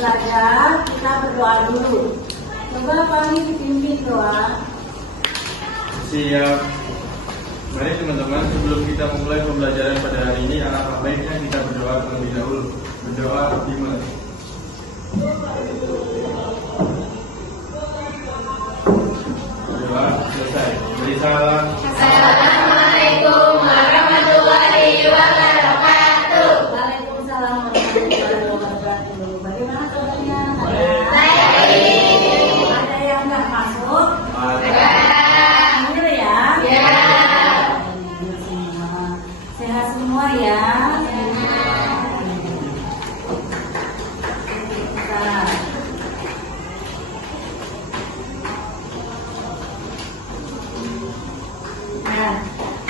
belajar, kita berdoa dulu. Coba kami dipimpin doa. Siap. Mari teman-teman, sebelum kita mulai pembelajaran pada hari ini, alangkah baiknya kita berdoa terlebih dahulu. Berdoa dimulai. Berdoa selesai. Beri salam. Assalamualaikum warahmatullahi wabarakatuh. Waalaikumsalam warahmatullahi wabarakatuh. Bagaimana kabarnya? Baik. Ada yang nggak masuk? Ada. Bener ya? Ya. Sehat semua ya?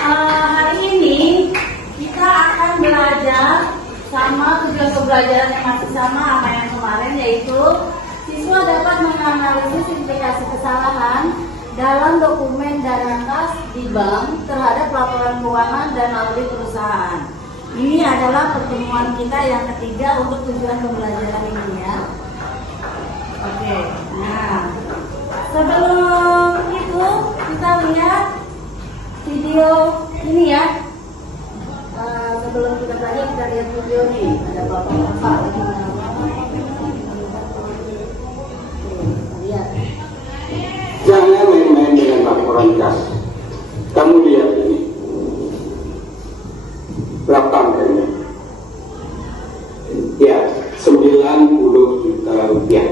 Hari ini kita akan belajar sama tujuan pembelajaran yang masih sama yang kemarin, yaitu siswa dapat menganalisis implikasi kesalahan dalam dokumen dana kas di bank terhadap laporan keuangan dan audit perusahaan. Ini adalah pertemuan kita yang ketiga untuk tujuan pembelajaran ini ya. Oke, nah sebelum itu kita lihat video ini ya. Sebelum kita belajar, kita lihat video nih. Ada bapak-bapak lagi lihat. Jangan main-main dengan laporan kas. Kamu lihat ini. Berapa angkanya? Ya, 90 juta rupiah.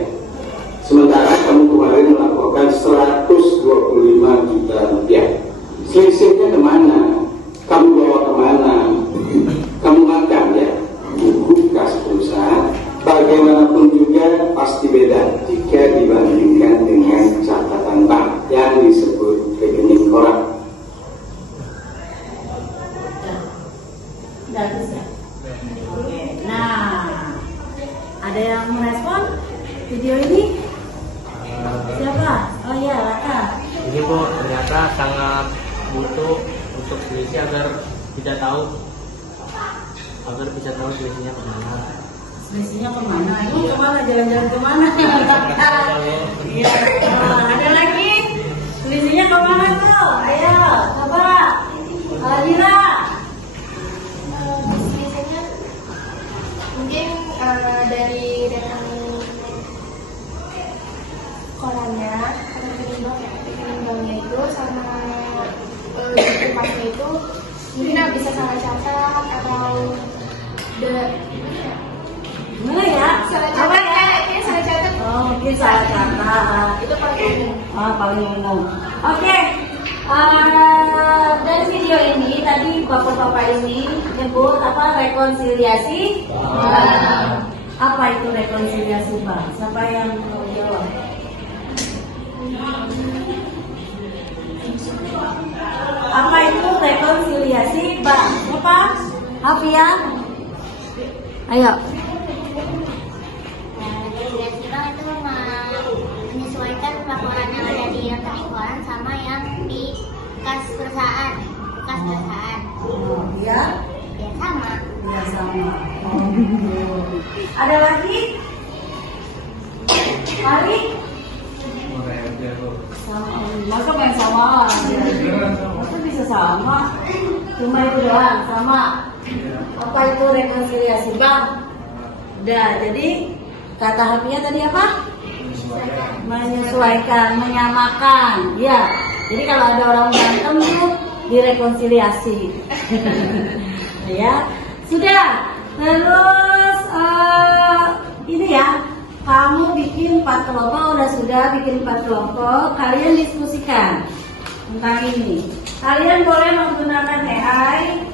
Sementara kamu kemarin melaporkan 125 juta rupiah. Selisihnya kemana? Kamu bawa kemana? Kamu makan ya? Buku kas perusahaan bagaimanapun juga pasti beda jika dibandingkan dengan catatan bank yang disebut rekening koran. Udah bisa. Oke. Nah, ada yang merespon video ini? Siapa? Oh iya, Raka. Ini Bu, ternyata sangat butuh untuk selisih agar bisa tahu selisihnya kemana. Selisihnya kemana? Ini kemana? Jalan-jalan kemana? Iya. Ada lagi? Selisihnya kemana tuh? Ayo, coba. Lila. Biasanya mungkin dari rekening korannya atau rekening banknya itu sama buku kasnya itu mungkin bisa salah catat atau Gimana ya? salah Apa catat ya? kayaknya salah catat. Oh, mungkin salah catat. Itu paling umum. Paling umum. Oke. Dari video ini tadi bapak-bapak ini nyebut apa rekonsiliasi? Apa itu rekonsiliasi, Pak? Siapa yang mau jawab? Apa itu rekonsiliasi, Bang? Apa? Hafia? Ayo. Rekonsiliasi bank itu menyesuaikan laporan yang ada di rekening koran sama yang di kas perusahaan. Ya? Ya sama. Ya sama. Ada lagi? Mari. Sama. Masa main sama aja? Masa bisa sama? Cuma itu doang, sama. Apa itu rekonsiliasi bank? Udah, jadi kata Hafia tadi apa? Menyesuaikan, menyamakan. Ya. Jadi kalau ada orang berantem tuh direkonsiliasi. Ya. Sudah. Terus ini ya. Kamu bikin 4 kelompok, sudah bikin 4 kelompok. Kalian diskusikan tentang ini. Kalian boleh menggunakan AI,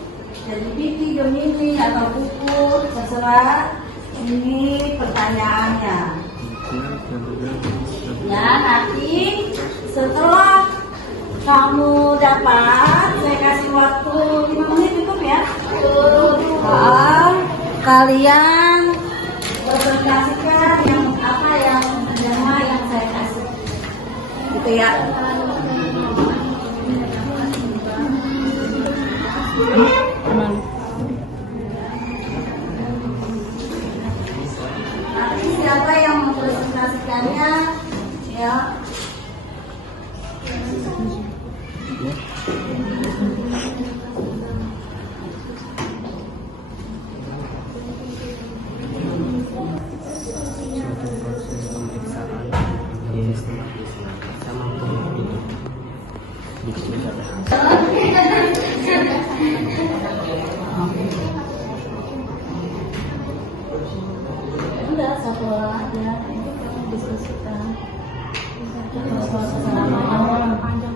jadi Vicky, Gemini atau buku, terserah. Ini pertanyaannya. Ya, nanti setelah kamu dapat, saya kasih waktu 5 menit cukup ya. Kalian presentasikan yang apa yang saya kasih, gitu ya. Nanti siapa siapa yang mempresentasikannya? Ya. Suatu proses pemeriksaan jenis tempat sama pembentuk Enggak, satu orang aja. Itu kita diskusikan. Soal kesalahan panjang.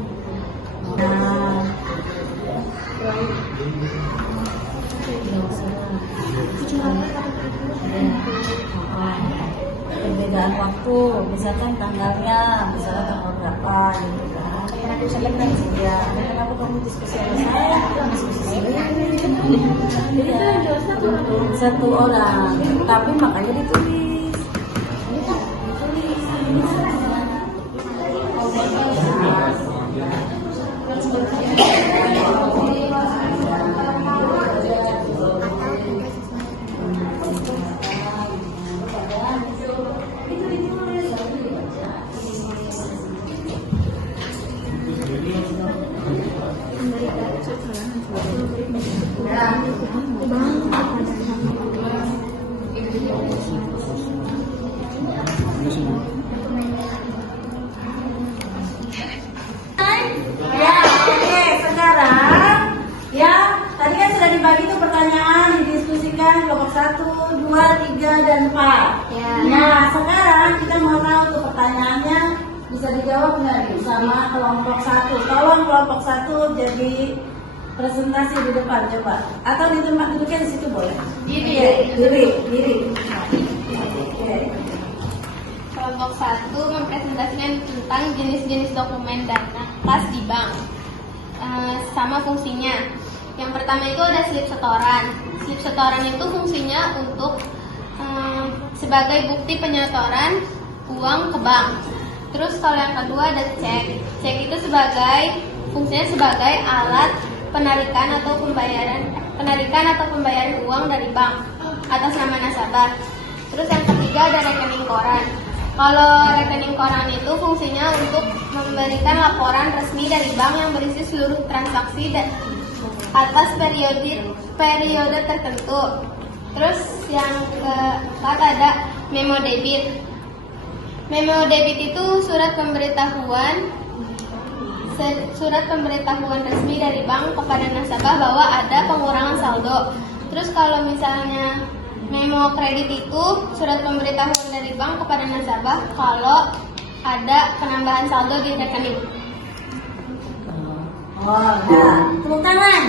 Nah, perbedaan waktu, misalkan tanggalnya, misalkan tanggal berapa, gitu kan. Ya, kenapa kamu diskusi sama saya? Kita diskusi satu orang, tapi makanya ditulis. Ya, oke, sekarang ya tadi kan sudah dibagi tuh pertanyaan, didiskusikan kelompok 1, 2, 3, dan 4. Ya. Nah, sekarang kita mau tahu tuh pertanyaannya bisa dijawab nggak nih sama kelompok 1? Tolong kelompok 1 jadi presentasi di depan coba. Atau di tempat duduknya di situ boleh. Diri. Oke. Kelompok 1 mempresentasikan tentang jenis-jenis dokumen dana kas di bank sama fungsinya. Yang pertama itu ada slip setoran. Slip setoran itu fungsinya untuk sebagai bukti penyetoran uang ke bank. Terus kalau yang kedua ada cek. Cek itu fungsinya sebagai alat penarikan atau pembayaran uang dari bank atas nama nasabah. Terus yang ketiga ada rekening koran. Kalau rekening koran itu fungsinya untuk memberikan laporan resmi dari bank yang berisi seluruh transaksi dan atas periode tertentu. Terus yang keempat ada memo debit. Memo debit itu surat pemberitahuan resmi dari bank kepada nasabah bahwa ada pengurangan saldo. Terus kalau misalnya memo kredit itu surat pemberitahuan dari bank kepada nasabah kalau ada penambahan saldo di rekening. Oh, nah, tepuk tangan.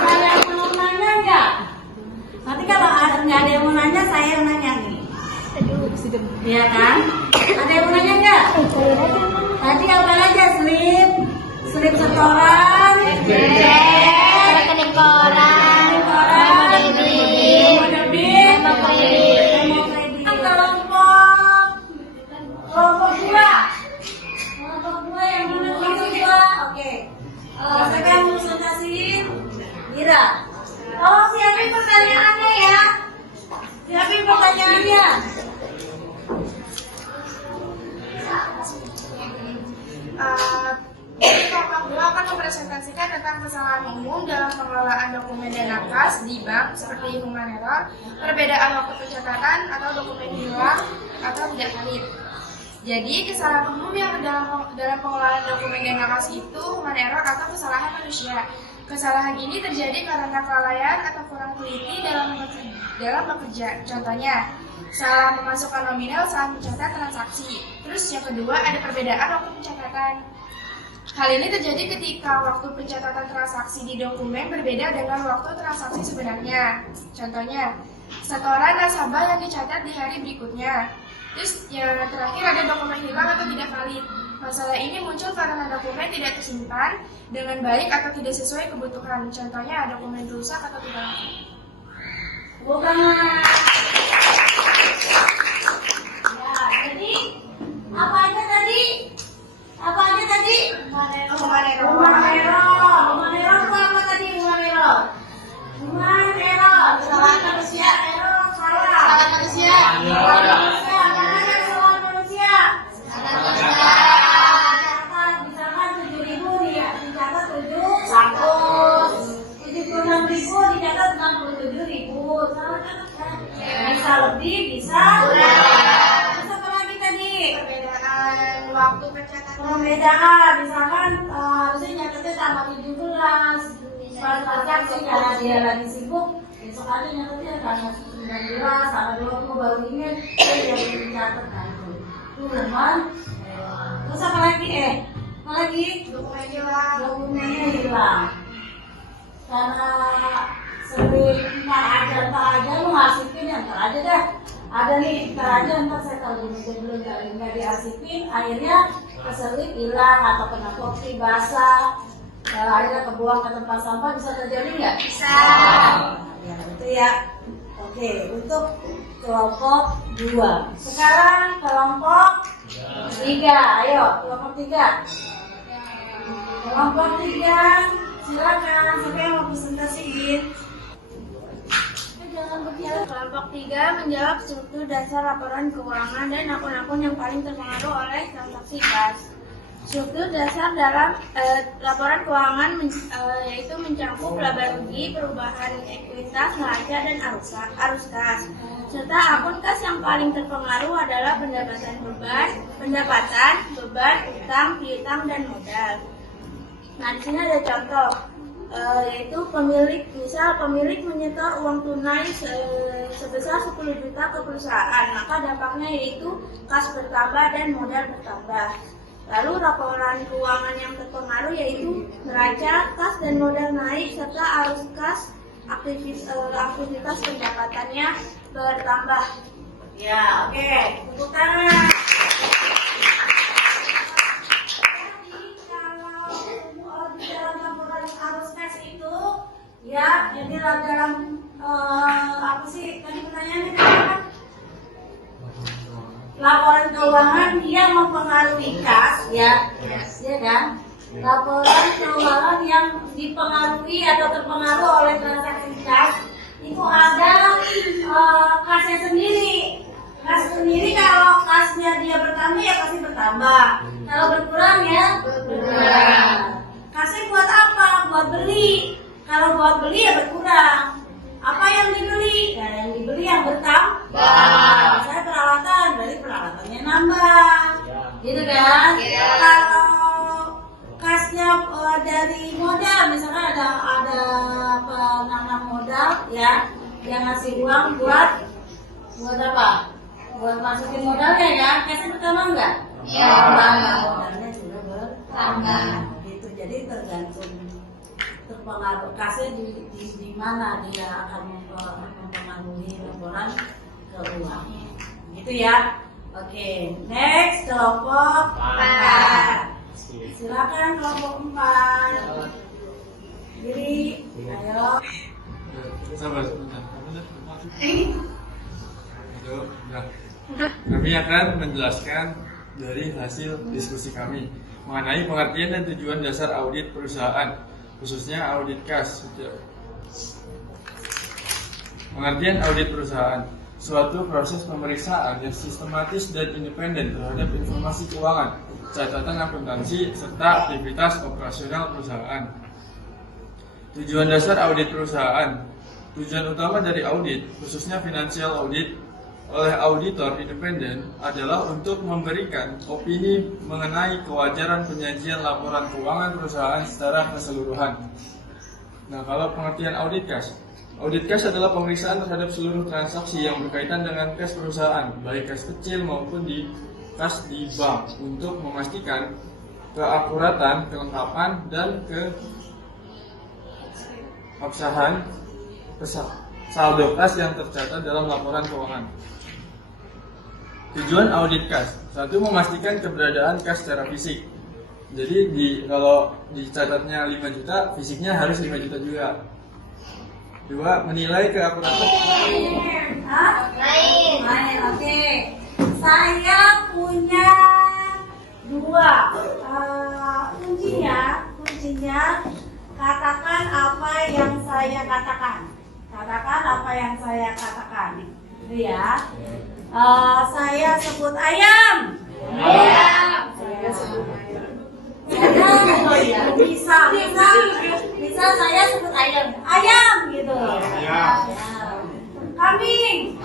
Ada yang mau nanya nggak? Nanti kalau nggak ada yang mau nanya, saya yang nanya nih. Iya kan? Ada yang mau nanya nggak? Tadi apa aja? Slip setoran, Rekening koran, memo debit, memo kredit. Kelompok dua yang mana kelompok dua? Oke. Saya akan presentasiin Ira. Tolong siapin pertanyaannya ya. Siapin pertanyaannya. Kelompok 2 akan mempresentasikan tentang kesalahan umum dalam pengelolaan dokumen dana kas di bank seperti human error, perbedaan waktu pencatatan atau dokumen hilang atau tidak valid. Jadi kesalahan umum yang dalam pengelolaan dokumen dana kas itu human error atau kesalahan manusia. Kesalahan ini terjadi karena kelalaian atau kurang teliti dalam bekerja. Contohnya, salah memasukkan nominal saat mencatat transaksi. Terus yang kedua ada perbedaan waktu pencatatan. Hal ini terjadi ketika waktu pencatatan transaksi di dokumen berbeda dengan waktu transaksi sebenarnya. Contohnya, setoran nasabah yang dicatat di hari berikutnya. Terus yang terakhir ada dokumen hilang atau tidak valid. Masalah ini muncul karena dokumen tidak tersimpan dengan baik atau tidak sesuai kebutuhan. Contohnya dokumen rusak atau tidak lengkap. Bukan. Ya, jadi apa aja tadi? Human error itu apa tadi? Human error. Kesalahan manusia. Error lebih bisa. Terus apa lagi tadi? Perbedaan waktu pencatatan. Perbedaan, misalkan harusnya nyatetnya tambah 17 pas transaksi karena dia lagi sibuk, besok hari nyatetnya karena 19, sama 20 baru ingat, dia yang dicatat kan itu. Itu teman. Terus apa lagi? Apa lagi? Dokumen hilang. Dokumennya hilang. Karena sering ntar aja lu ngasipin ya ntar aja deh. Ada nih, ntar aja ntar saya taruh di meja dulu nggak diarsipin, akhirnya keselip hilang atau kena kopi basah, akhirnya kebuang ke tempat sampah, bisa terjadi nggak? Bisa. Ya itu ya. Oke, untuk kelompok 2. Sekarang kelompok 3. Ayo, kelompok 3. Kelompok 3, silakan. Siapa yang mau presentasiin? Kelompok 3 menjawab struktur dasar laporan keuangan dan akun-akun yang paling terpengaruh oleh transaksi kas. Struktur dasar dalam laporan keuangan yaitu mencakup laba rugi, perubahan ekuitas, neraca, dan arus kas. Serta akun kas yang paling terpengaruh adalah pendapatan, beban, utang, piutang, dan modal. Nah, di sini ada contoh. Yaitu pemilik menyetor uang tunai sebesar 10 juta ke perusahaan, maka dampaknya yaitu kas bertambah dan modal bertambah. Lalu laporan keuangan yang terpengaruh yaitu neraca, kas dan modal naik serta arus kas, aktivitas pendapatannya bertambah. Ya, oke. Tepuk tangan. Ya, jadi dalam apa sih tadi pertanyaannya apa? Laporan keuangan yang mempengaruhi kas, ya kan? Laporan keuangan yang dipengaruhi atau terpengaruh oleh transaksi kas itu ada kasnya sendiri. Kas sendiri kalau kasnya dia bertambah ya pasti bertambah. Kalau berkurang ya berkurang. Kasnya buat apa? Buat beli. Kalau buat beli ya berkurang. Apa yang dibeli? Ya, yang dibeli yang bertambah. Misalnya peralatan, berarti peralatannya nambah. Gitu kan? Kalau kasnya dari modal, misalnya ada penanam modal, ya, dia ngasih uang buat apa? Buat masukin modalnya ya. Kasnya bertambah enggak? Iya. Modalnya sudah bertambah. Gitu. Jadi tergantung terpengaruh kasnya di mana dia akan mempengaruhi laporan keuangan. Gitu ya. Oke, next kelompok 4. Silakan kelompok 4. Jadi, ayo. Sabar sebentar. Kami akan menjelaskan dari hasil diskusi kami mengenai pengertian dan tujuan dasar audit perusahaan, khususnya audit kas. Pengertian audit perusahaan, suatu proses pemeriksaan yang sistematis dan independen terhadap informasi keuangan, catatan akuntansi, serta aktivitas operasional perusahaan. Tujuan dasar audit perusahaan, tujuan utama dari audit, khususnya financial audit, oleh auditor independen adalah untuk memberikan opini mengenai kewajaran penyajian laporan keuangan perusahaan secara keseluruhan. Nah, kalau pengertian audit kas adalah pemeriksaan terhadap seluruh transaksi yang berkaitan dengan kas perusahaan, baik kas kecil maupun kas di bank, untuk memastikan keakuratan, kelengkapan, dan keabsahan saldo kas yang tercatat dalam laporan keuangan. Tujuan audit kas, 1. Memastikan keberadaan kas secara fisik. Jadi kalau dicatatnya 5 juta, fisiknya harus 5 juta juga. 2. Menilai keakuratan. Lain. Oke. Saya punya 2. Kuncinya katakan apa yang saya katakan. Itu ya. Saya sebut ayam. Saya sebut ayam. Bisa saya sebut ayam gitu. Kambing.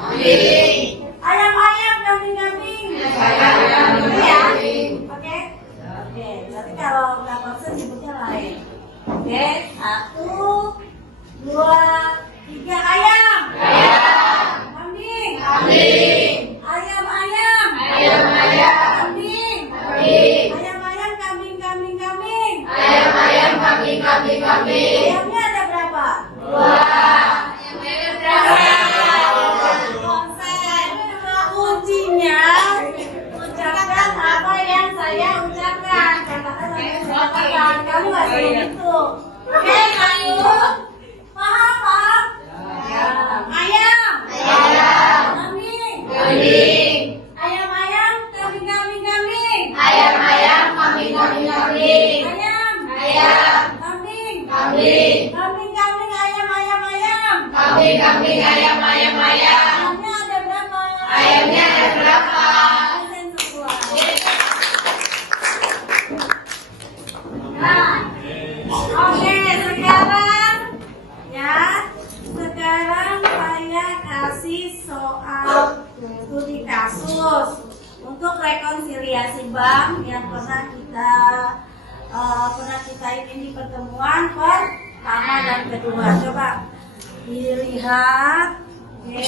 soal studi kasus untuk rekonsiliasi bank yang pernah kita ini di pertemuan pertama dan kedua. Coba dilihat, oke.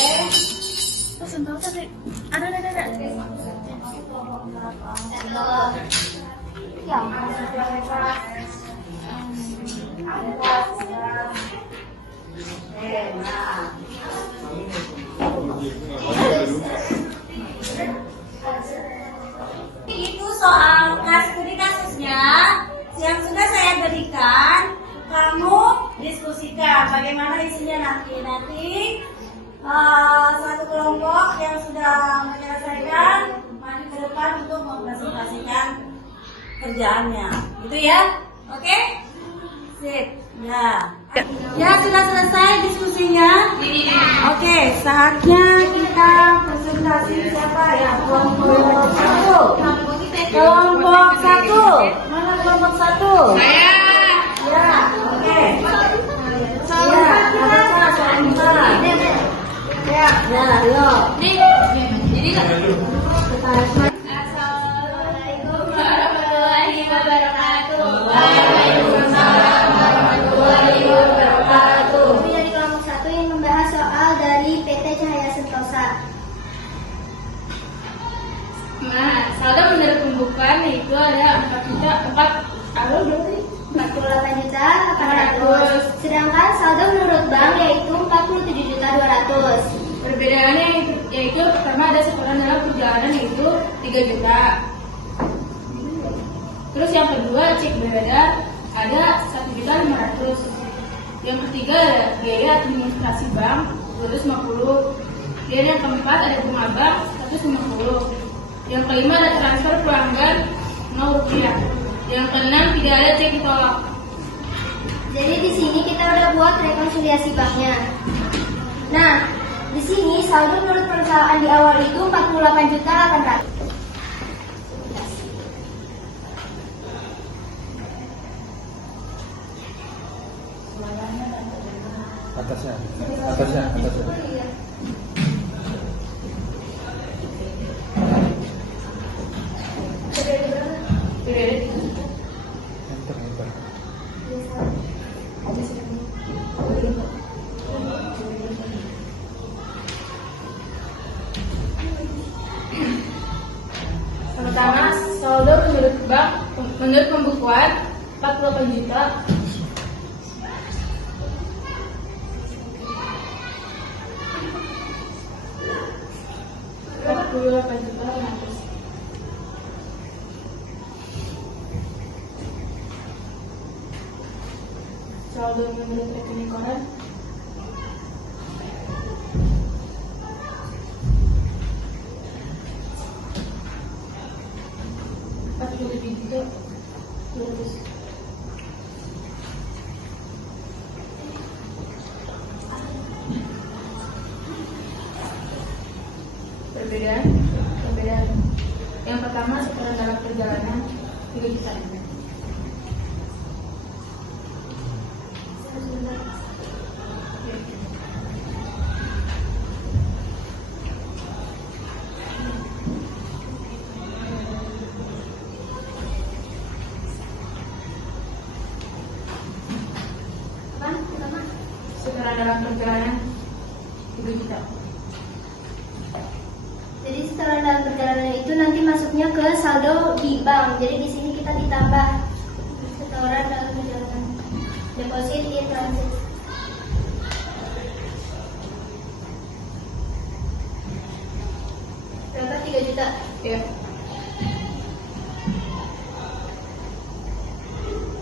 Itu soal studi kasusnya yang sudah saya berikan, kamu diskusikan bagaimana isinya nanti satu kelompok yang sudah menyelesaikan maju ke depan untuk mempresentasikan kerjaannya, gitu ya? Oke? Sip, ya. Ya, sudah selesai diskusinya? Oke, saatnya kita presentasi siapa ya? Kelompok satu. Kelompok satu. Mana kelompok satu? Saya. Ya, oke. Ya, ada saya. Ya, ayo. Jadi Assalamualaikum warahmatullahi wabarakatuh. Waalaikumsalam warahmatullahi wabarakatuh. Kami dari kelompok 1 yang membahas soal dari PT Cahaya Sentosa. Nah, saldo menurut pembukuan itu ada 48.800.000. Sedangkan saldo menurut bank yaitu 47.200.000. Perbedaannya yaitu pertama ada setoran dalam perjalanan yaitu 3 juta. Terus yang kedua cek beredar ada 1.500.000. Yang ketiga ada biaya administrasi bank 250. Dan yang keempat ada bunga bank 150. Yang kelima ada transfer pelanggan 0 rupiah. Yang keenam tidak ada cek ditolak. Jadi di sini kita udah buat rekonsiliasi banknya. Nah, di sini saldo menurut perusahaan di awal itu 48.800.000. Atasnya. Pertama, saldo menurut bank menurut pembukuan 48 juta. Saldo menurut rekening koran 47 juta 200. Perbedaan. Yang pertama setoran dalam perjalanan 3 juta. Setoran dalam perjalanan 3 juta. Jadi setoran dalam perjalanan itu nanti masuknya ke saldo di bank. Jadi di sini kita ditambah setoran dalam perjalanan, deposit in transit. Berapa? 3 juta. Ya.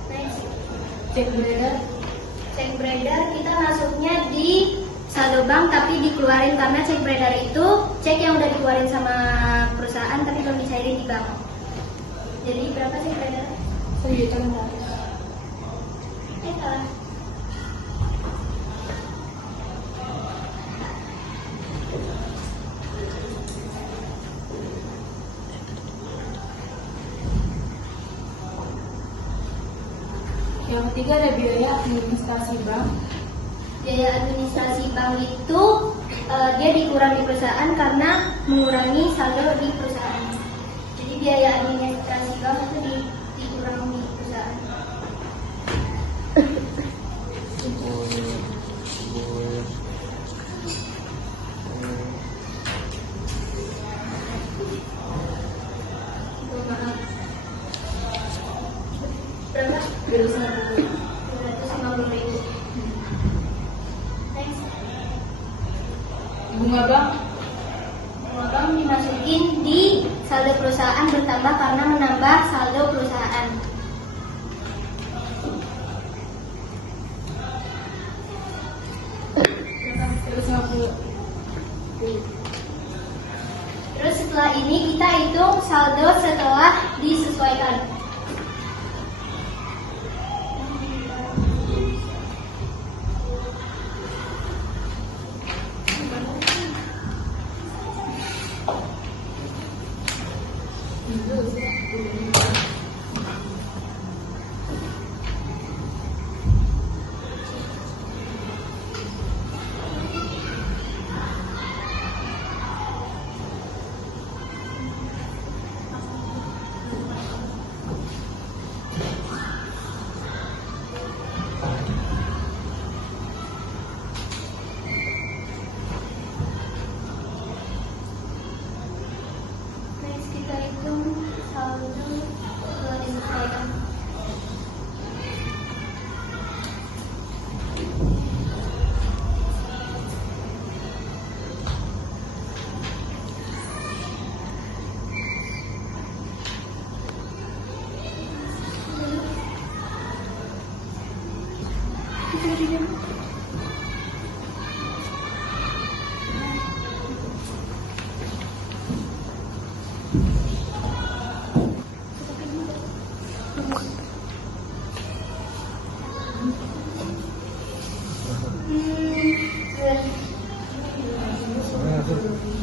Next. Cek beredar Cek beredar kita masuknya di saldo bank tapi dikeluarin karena cek beredar itu cek yang udah dikeluarin sama perusahaan tapi belum dicairin di bank. Jadi berapa cek beredar? 1 juta 500. Salah. Yang ketiga ada biaya administrasi bank. Biaya administrasi bank itu dia dikurang di perusahaan karena mengurangi saldo di perusahaan. Jadi biaya administrasi bank itu dikurang di perusahaan. Berapa? 250.000. Next. Bunga bank Bunga bank dimasukin di saldo perusahaan bertambah karena menambah saldo perusahaan. Terus setelah ini kita hitung saldo setelah disesuaikan. Next kita hitung saldo setelah disesuaikan.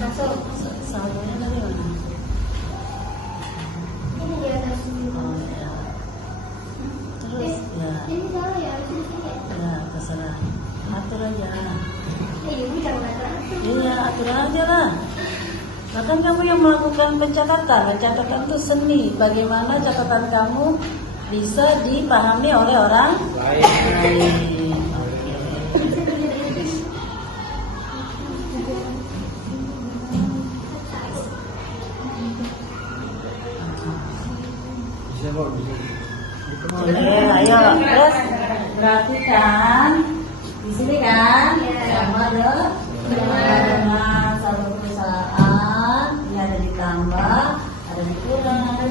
Masuk. Saldonya dari mana? Ini di atas. Oh ya. Terus ya, Ini salah ya, harus di sini. ya terserah. Atur aja. Ibu jangan atur. Iya, atur aja lah. Bahkan kamu yang melakukan pencatatan. Pencatatan itu seni. Bagaimana catatan kamu bisa dipahami oleh orang lain. Oke, ayo. Terus berarti kan di sini kan sama dengan saldo perusahaan ini ada ditambah, ada dikurang, ada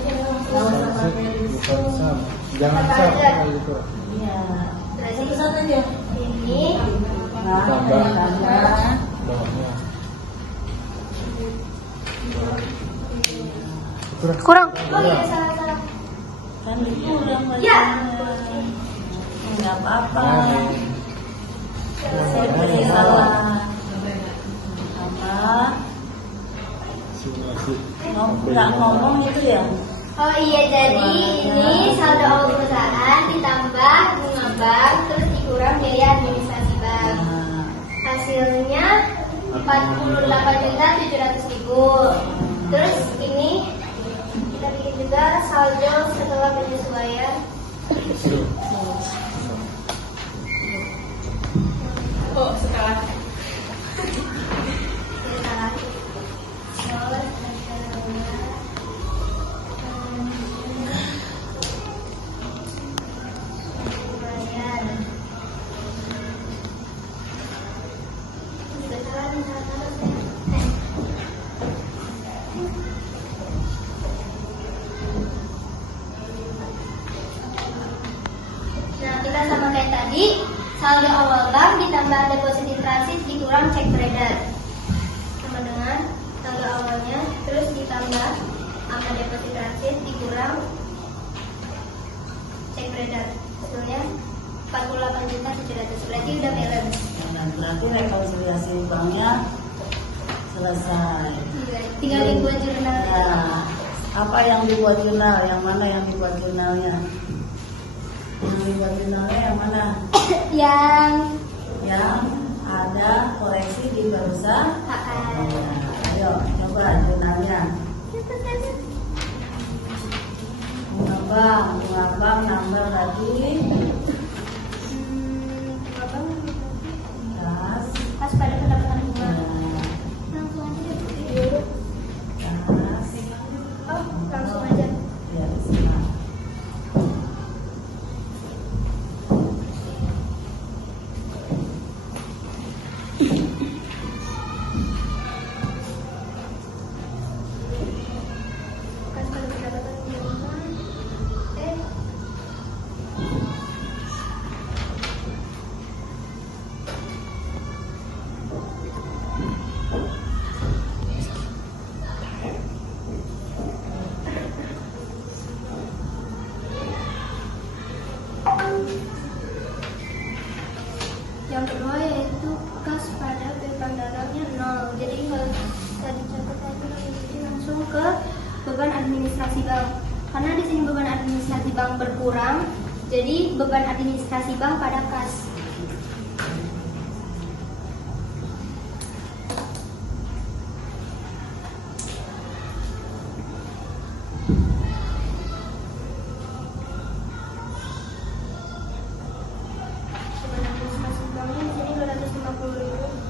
kurang pakai diskon. Jangan sama gitu. Iya. Satu-satu aja. Ini Nah, ada ditambah. Bawahnya. Kurang. oh iya salah. Kan dikurang Ya. banyaknya. Enggak apa-apa. Saya beri salah. Apa? Nggak ngomong itu ya? Oh iya, jadi ini saldo awal perusahaan ditambah bunga bank terus dikurang biaya administrasi bank. Nah, Hasilnya 48.700.000. Terus ini kita bikin juga saldo setelah penyesuaian. oh setelah Nah, kita sama kayak tadi, saldo awal bank ditambah deposit in transit dikurang cek beredar. Sama dengan saldo awalnya, terus ditambah sama deposit transit dikurang cek beredar. Hasilnya 48.700.000. Berarti udah balance. dan berarti rekonsiliasi banknya selesai. Tinggal dibuat jurnal. Nah, apa yang dibuat jurnal? Yang mana yang dibuat jurnalnya? Yang dibuat jurnalnya yang mana? Yang Yang ada koreksi di perusahaan. Ayo coba jurnalnya. Bunga bank nambah lagi. Pas pada pendapatan bunga. Langsung aja deh. Langsung aja. Ya, siap. Pas pada pendapatan bunga. Yang kedua yaitu kas pada beban dagangnya 0. Jadi nggak bisa dicatat lagi, jadi langsung ke beban administrasi bank. Karena di sini beban administrasi bank berkurang, jadi beban administrasi bank pada kas. Beban administrasi banknya di sini 250.000.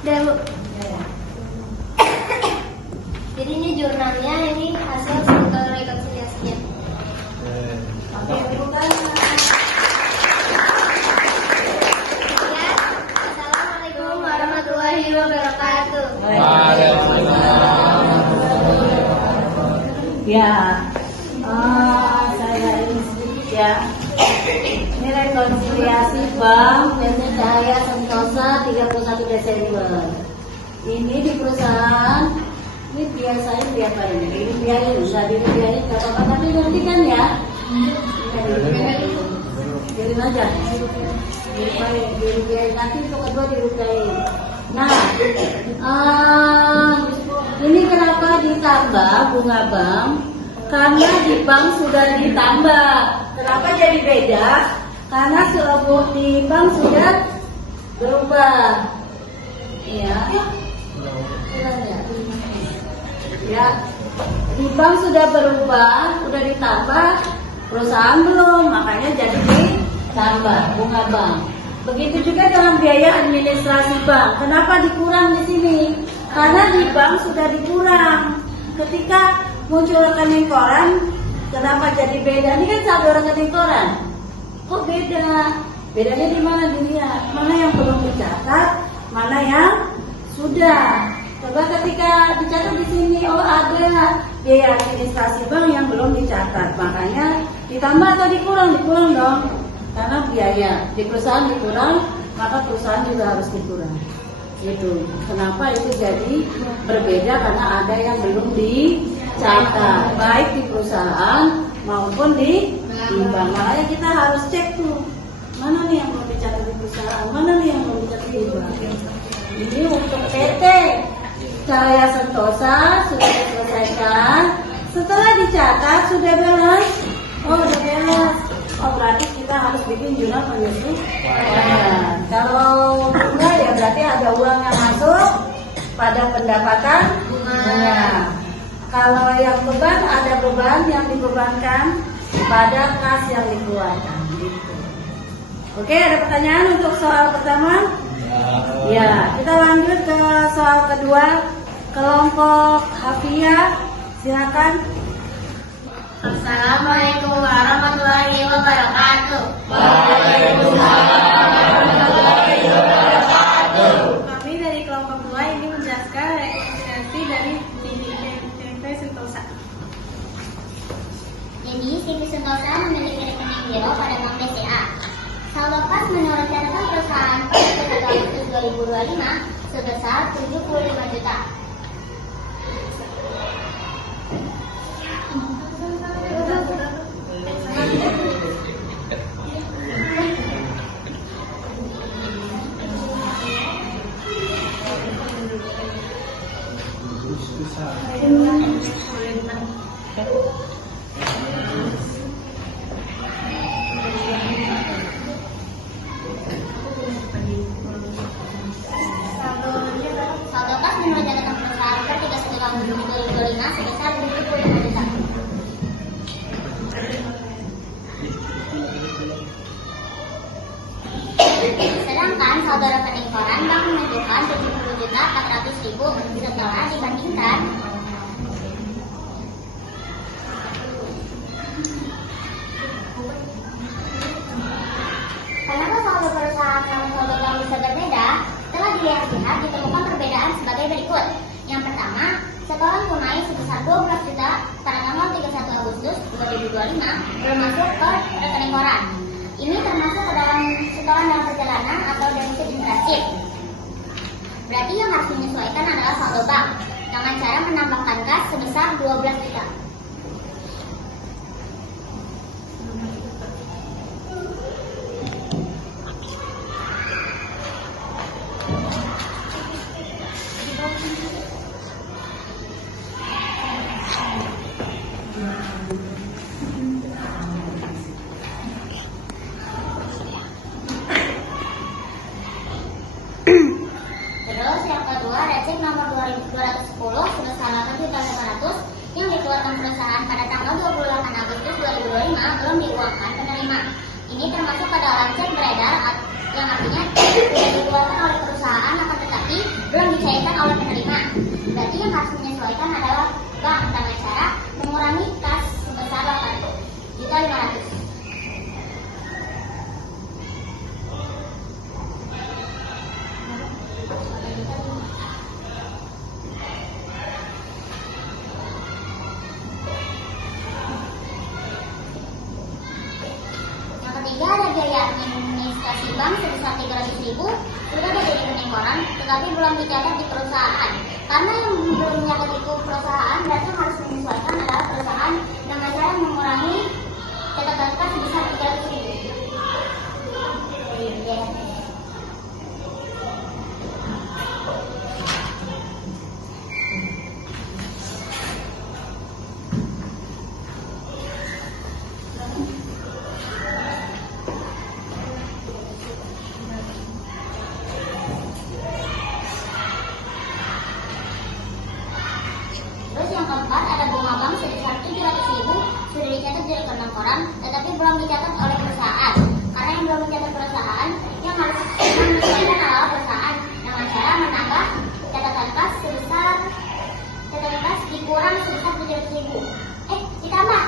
Udah, Bu. Jadi ini jurnalnya, ini hasil rekonsiliasinya. Oke, bukan. Ya, Assalamualaikum warahmatullahi wabarakatuh. Ya, saya ini sedikit ya. Ini rekonsiliasi Bank PT Cahaya Sentosa 31 Desember. Ini di perusahaan, ini biasanya diapain? Ini biayain, nggak dibiayain, nggak apa-apa, tapi nanti kan ya. Jadi aja. Dirupiahin nanti untuk kedua dirupiahin. Nah, ini kenapa ditambah bunga bank? Karena di bank sudah ditambah. Kenapa jadi beda? Karena di bank sudah berubah. Ya. Ya. Di bank sudah berubah, sudah ditambah. Perusahaan belum, makanya jadi ditambah bunga bank. Begitu juga dengan biaya administrasi bank. Kenapa dikurang di sini? Karena di bank sudah dikurang. Ketika muncul rekening koran, kenapa jadi beda? Ini kan saldo rekening koran. Kok beda? Bedanya di mana dilihat? Mana yang belum dicatat, mana yang sudah. Coba ketika dicatat di sini, oh ada biaya administrasi bank yang belum dicatat, makanya ditambah atau dikurang? Dikurang dong. Karena biaya di perusahaan dikurang, maka perusahaan juga harus dikurang. Itu kenapa itu jadi berbeda, karena ada yang belum dicatat baik di perusahaan maupun di bank. Makanya kita harus cek tuh mana nih yang belum dicatat di perusahaan, mana nih yang belum dicatat di bank. Ini untuk PT Cahaya Sentosa sudah diselesaikan. Setelah dicatat sudah beres. Oh udah beres. Oh berarti kita harus bikin jurnal penyesuaian. Kalau enggak ya berarti ada uang yang masuk pada pendapatan bunga. Kalau yang beban, ada beban yang dibebankan pada kas yang dikeluarkan. Gitu. Oke, ada pertanyaan untuk soal pertama? Ya, kita lanjut ke soal kedua. Kelompok Hafia, silakan. Assalamualaikum warahmatullahi wabarakatuh. Kami dari kelompok 2 ini menjelaskan rekonsiliasi dari TMP Sentosa. Jadi, CV Sentosa memiliki rekening giro pada Bank BCA. Saldo kas menurut catatan perusahaan pada 1 Agustus 2025 sebesar 75 juta. Saldo kas menurut catatan perusahaan per 31 Agustus 2025 sebesar 75 juta. Sedangkan saldo rekening koran bank menunjukkan 70.400.000 setelah dibandingkan kenapa saldo perusahaan dan saldo bank bisa berbeda? Setelah dilihat-lihat ditemukan perbedaan sebagai berikut. Yang pertama, setoran tunai sebesar 12 juta pada tanggal 31 Agustus 2025 belum masuk ke rekening koran. Ini termasuk ke dalam setoran dalam perjalanan atau defisit in transit. Berarti yang harus menyesuaikan adalah saldo bank dengan cara menambahkan kas sebesar 12 juta. Terus yang kedua, resep nomor 2210 sebesar 8.500.000 yang dikeluarkan perusahaan pada tanggal 28 Agustus 2025 belum diuangkan penerima. Ini termasuk ke dalam cek beredar yang artinya sudah dikeluarkan oleh perusahaan akan tetapi belum dicairkan oleh penerima. Berarti yang harus menyesuaikan adalah bank dengan cara mengurangi kas sebesar 8.500.000. Ketiga, ada biaya administrasi bank sebesar 300.000 sudah ada di rekening koran tetapi belum dicatat di perusahaan. Karena yang belum mencatat itu perusahaan, berarti yang harus menyesuaikan adalah perusahaan dengan cara mengurangi catatan kas sebesar 300.000. Terus yang keempat, ada bunga bank sebesar 700.000 sudah dicatat di rekening koran tetapi belum dicatat oleh perusahaan. Karena yang belum dicatat perusahaan, yang harus menyesuaikan adalah perusahaan dengan cara menambah catatan kas sebesar catatan kas dikurang sebesar 700.000. Ditambah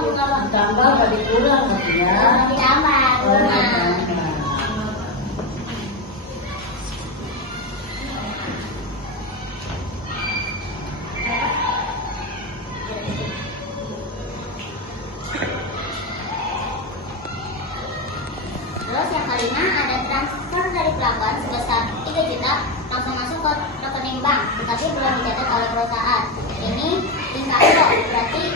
bunga bank. Tambah apa dikurang ya? Ditambah bunga. Terus yang kelima, ada transfer dari pelanggan sebesar 3 juta langsung masuk ke rekening bank tetapi belum dicatat oleh perusahaan. Ini inkasso, berarti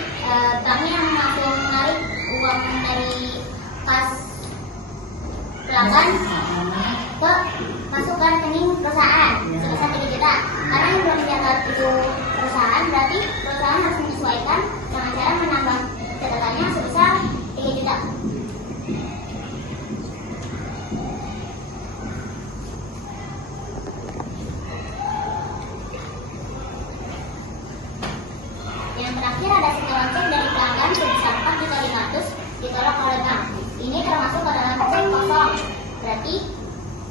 banknya yang langsung menarik uang dari kas pelanggan ke masuk ke rekening perusahaan sebesar 3 juta. Karena yang belum dicatat itu perusahaan, berarti perusahaan harus menyesuaikan dengan cara menambah catatannya sebesar 3 juta. Yang terakhir, ada setoran cek dari pelanggan sebesar 4.500.000 ditolak oleh bank. Ini termasuk ke dalam cek kosong. Berarti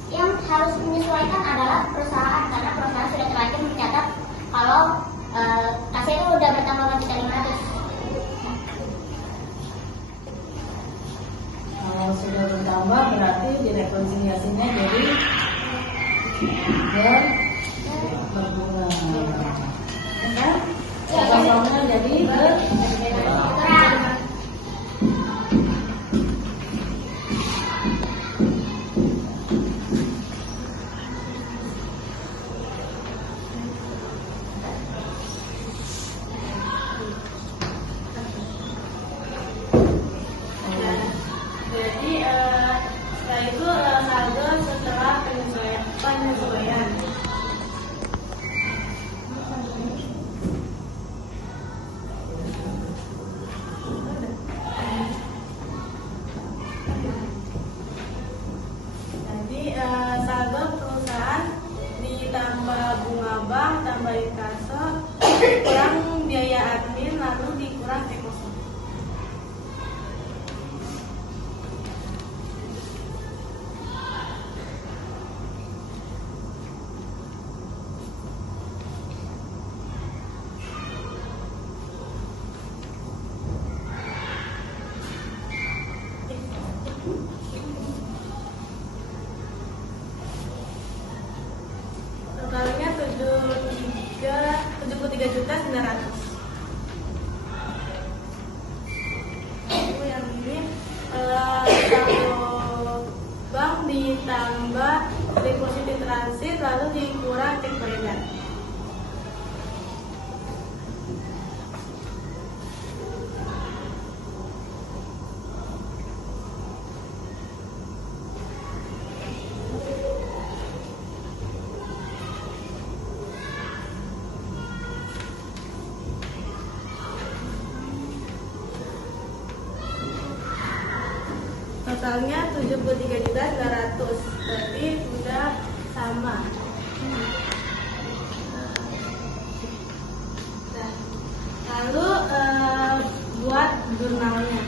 yang harus menyesuaikan adalah perusahaan karena perusahaan sudah terlanjur mencatat kalau kasnya itu udah bertambah 4.500.000. Kalau sudah bertambah berarti direkonsiliasinya jadi berbunga. Kan? Kosongnya jadi Kurang. Jadi setelah itu saldo setelah penyesuaian. 3.900.000. Yang ini saldo bank ditambah deposito transit lalu dikurang cek beredar. Totalnya 73.900.000, berarti sudah sama. Nah, lalu buat jurnalnya.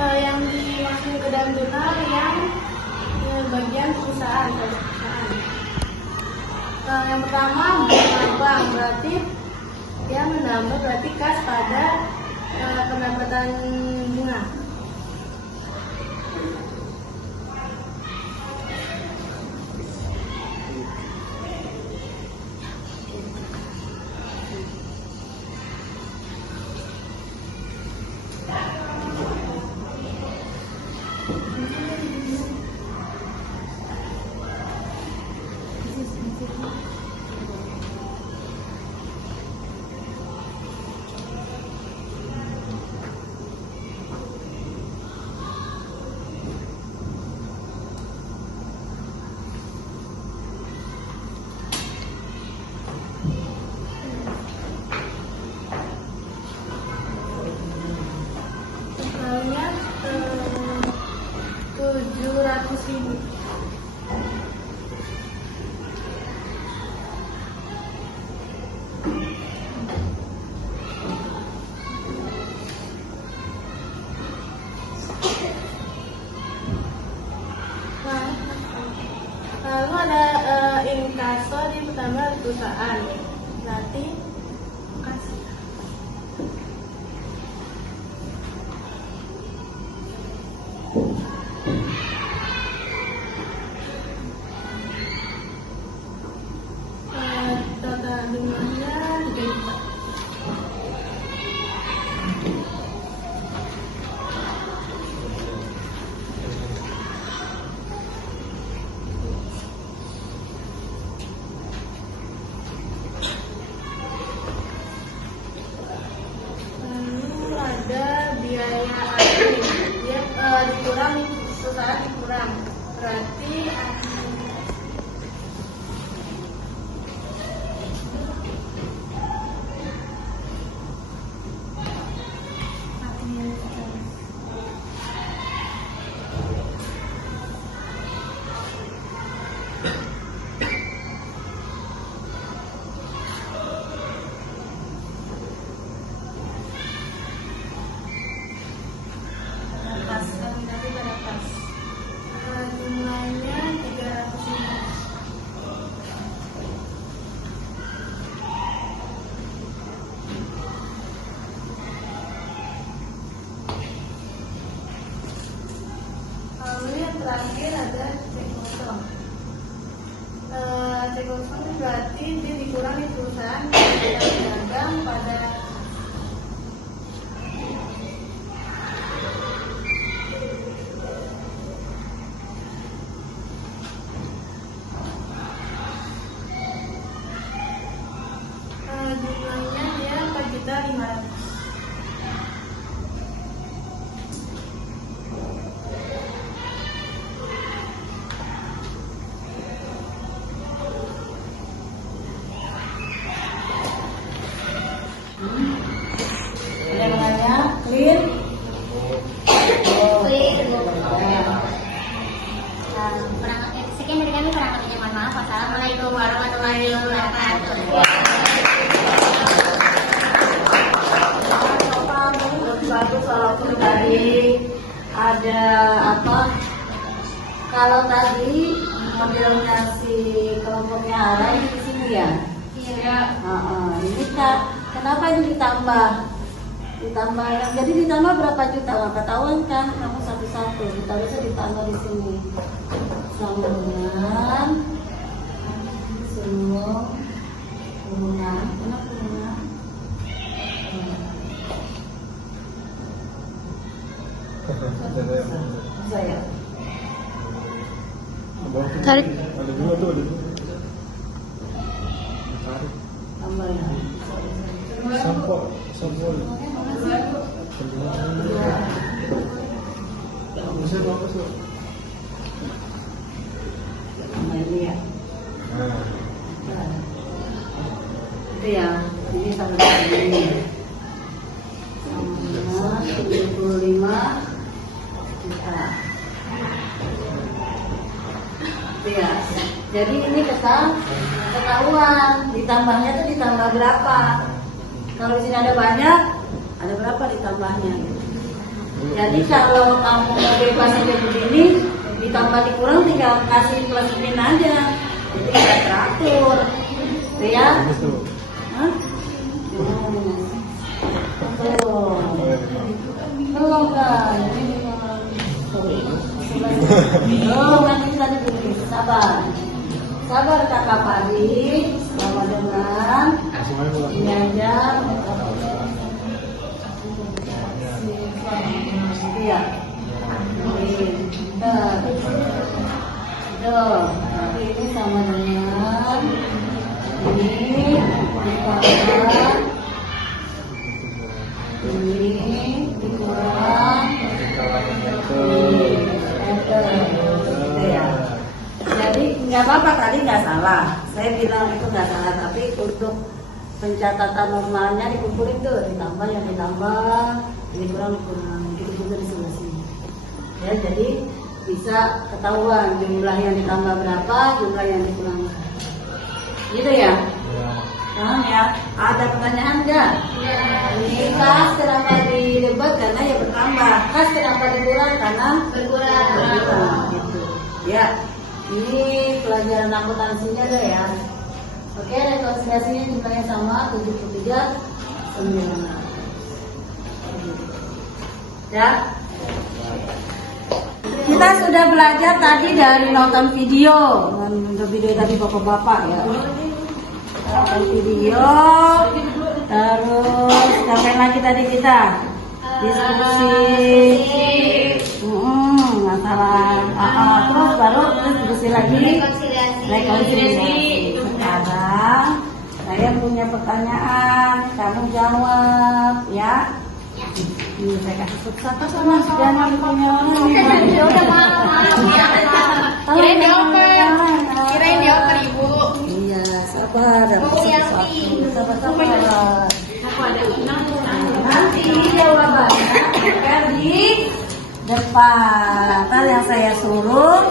Yang dimasukkan ke dalam jurnal yang bagian perusahaan. Yang pertama bunga bank, berarti dia menambah berarti kas pada pendapatan bunga. Totalnya 700.000. Lalu ada inkaso di pertama perusahaan, berarti kasih. Total jumlahnya 3 juta. Lalu ada biaya admin, dia dikurang, perusahaan dikurang, berarti jumlahnya 300.000. Lalu yang terakhir ada cek kosong. Cek kosong berarti dia dikurang di perusahaan yang dagang pada jumlahnya dia 4.500.000. Ada yang nanya? Clear? Sekian dari kami, kurang lebihnya mohon maaf. Wassalamualaikum warahmatullahi wabarakatuh. Bagus walaupun tadi ada apa? Kalau tadi modelnya si kelompoknya Ara ini di sini ya? Iya. Ini Kak, kenapa ini ditambah? ditambah yang jadi ditambah berapa juta, nggak ketahuan kan kamu satu-satu, kita bisa ditambah di sini sama dengan semua kurungan, mana kurungan? Saya Tarik. tambah ya. Tambah ini ya. Itu ya, ini sama ini. Sama 75 juta. Itu ya. Jadi ini ketahuan ditambahnya tuh ditambah berapa. Kalau di sini ada banyak, ada berapa ditambahnya. Jadi kalau kamu mau bebas aja begini, ditambah dikurang tinggal kasih plusin aja. Jadi nggak teratur, tuh ya. Hah? Tuh kan, nanti tadi begini, sabar. Sabar kakak Padi, sama dengan ini aja. Iya. Tapi ini sama dengan ini ditambah ini dikurang jadi nggak apa-apa, tadi nggak salah. Saya bilang itu nggak salah, tapi untuk pencatatan normalnya dikumpulin tuh, ditambah yang ditambah, dikurang gitu juga di sebelah sini. Ya, jadi bisa ketahuan jumlah yang ditambah berapa, jumlah yang dikurang. Gitu ya? Paham ya? Ada pertanyaan nggak? Ini kas kenapa didebat karena ya bertambah, kas kenapa dikurang karena berkurang. Gitu. Ya. Ini pelajaran akuntansinya deh ya. Oke, rekonsiliasinya jumlahnya sama 73,9. Ya. Kita sudah belajar tadi dari nonton video. Nonton video tadi bapak-bapak ya. Nonton video. Terus ngapain lagi tadi kita? Diskusi. Masalah terus baru diskusi lagi rekonsiliasi. Sekarang saya punya pertanyaan, kamu jawab ya. Ini saya kasih satu sama jangan punya orang. Udah maaf ya. Kirain jawab Ibu. Iya, sabar. Sabar. Nanti jawabannya di depan. Ntar yang saya suruh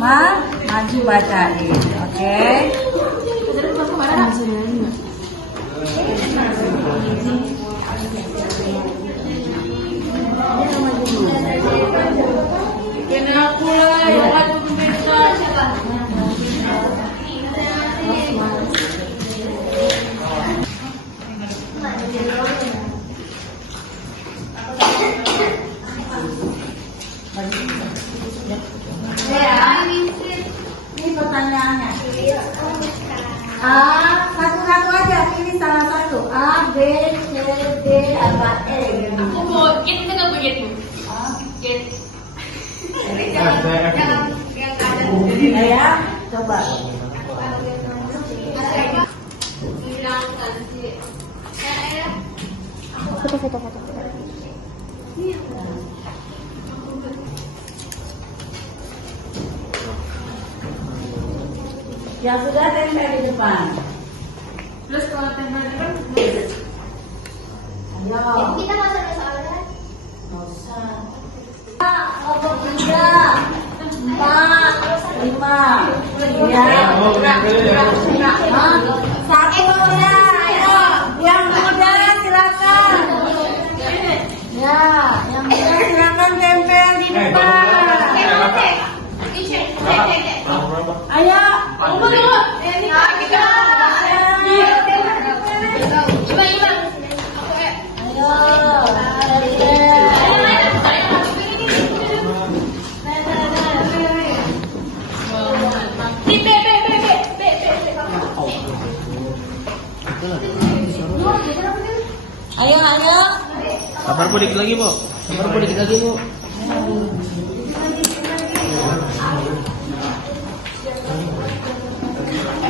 maju bacain, oke? Kena aku lah, yang aku pemirsa. Ini pertanyaannya. Satu-satu aja, pilih salah satu. A, B, C, D, atau E. Aku mau kit itu nggak begitu. Kit. Jangan Ya, coba. Yang sudah tempel di depan. Terus kalau tempel di depan, Ayo. Kita nggak usah soalnya. Nggak usah. 3, 4, 5. Ya. Satu ya. Ayo. Yang muda silakan. Ya, yang muda silakan tempel di depan. Ayo. Coba. Ayo. Bu, dikit lagi, Bu. Sabar, Bu, dikit lagi, Bu.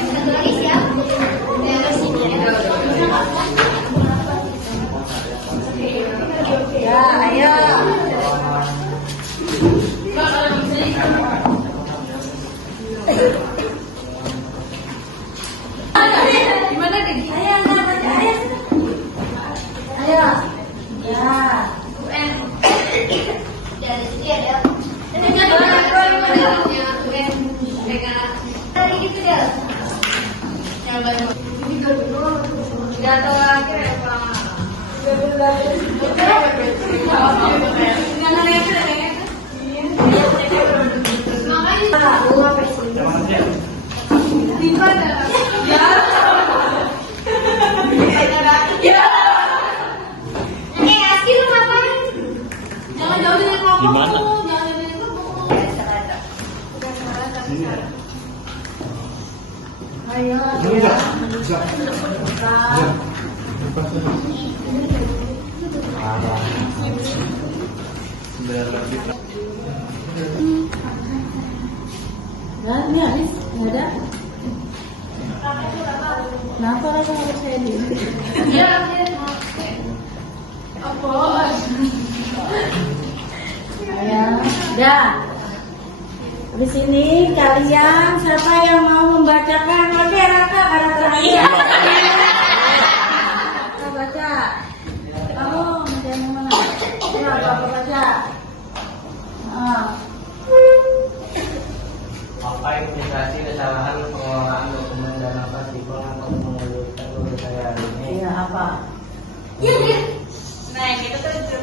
Satu lagi siap? Ya, ayo. Gimana deh? Ayo, ayo, baca, ayo. Ayo. Ya. Dari sini ada. Tadi gitu deh. Jatuh lagi ya, Pak. Aski lu ngapain? Jangan jauh dari kelompok. Gimana? Jangan jauh dari kelompok. Ayo. Nggak, ini Anis, nggak ada. Kenapa lagi harus saya di? Iya. Apa? Ayo, dah. Habis ini kalian siapa yang mau membacakan? Oke, Raka, ada terakhir. Kita baca. Kamu baca yang mana? Ayo, apa baca? Apa implikasi kesalahan pengelolaan dokumen dan apa sih atau mengulurkan tugas saya hari ini? Iya, apa?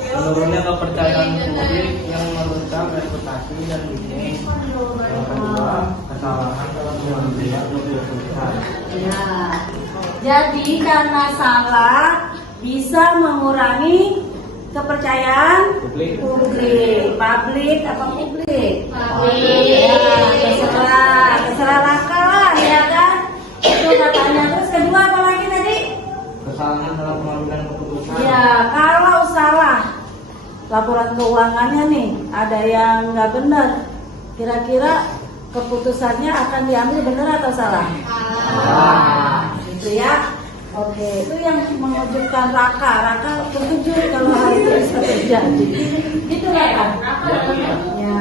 Menurunnya kepercayaan publik yang merusak reputasi dan bisnis. Yang kedua, kesalahan dalam mengambil keputusan. Ya. Jadi karena salah bisa mengurangi kepercayaan Publik. publik apa publik? Ya, terserah Raka lah, ya kan? Itu katanya. Terus kedua apa lagi tadi? Kesalahan dalam pengambilan keputusan. Ya, kalau salah laporan keuangannya nih ada yang nggak benar, kira-kira keputusannya akan diambil benar atau salah? Gitu ya. Oke, itu yang mengejutkan Raka terkejut kalau hal itu bisa terjadi. Gitu Raka. Ya.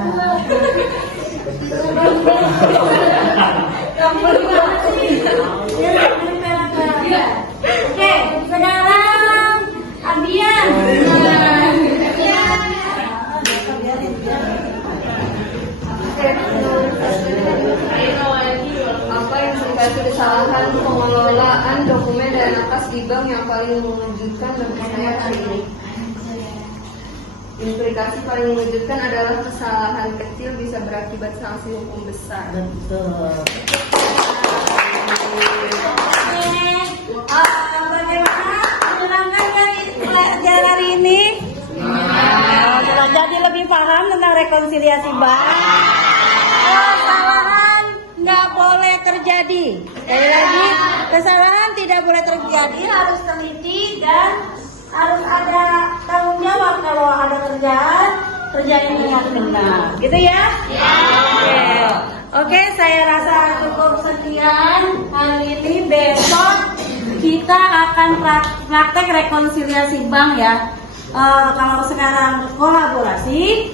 Oke, sekarang Abian. Apa implikasi kesalahan pengelolaan dokumen dan nakas di bank yang paling mengejutkan bagi saya hari ini? Implikasi paling mengejutkan adalah kesalahan kecil bisa berakibat sanksi hukum besar. Betul. Bagaimana menyenangkan dari pelajaran hari ini? Jadi lebih paham tentang rekonsiliasi bank. Kesalahan nggak boleh terjadi. Sekali lagi, kesalahan tidak boleh terjadi, harus teliti dan harus ada tanggung jawab kalau ada kerjaan dengan benar. Gitu ya? Oke, saya rasa cukup sekian hari ini. Besok kita akan praktek rekonsiliasi bank ya. Kalau sekarang kolaborasi,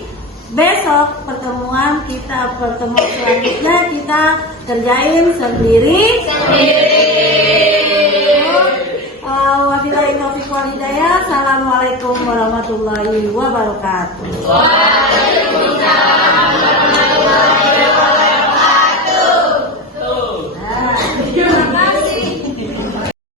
besok pertemuan selanjutnya kita kerjain sendiri. Wabillahi taufiq wal hidayah. Assalamualaikum warahmatullahi wabarakatuh.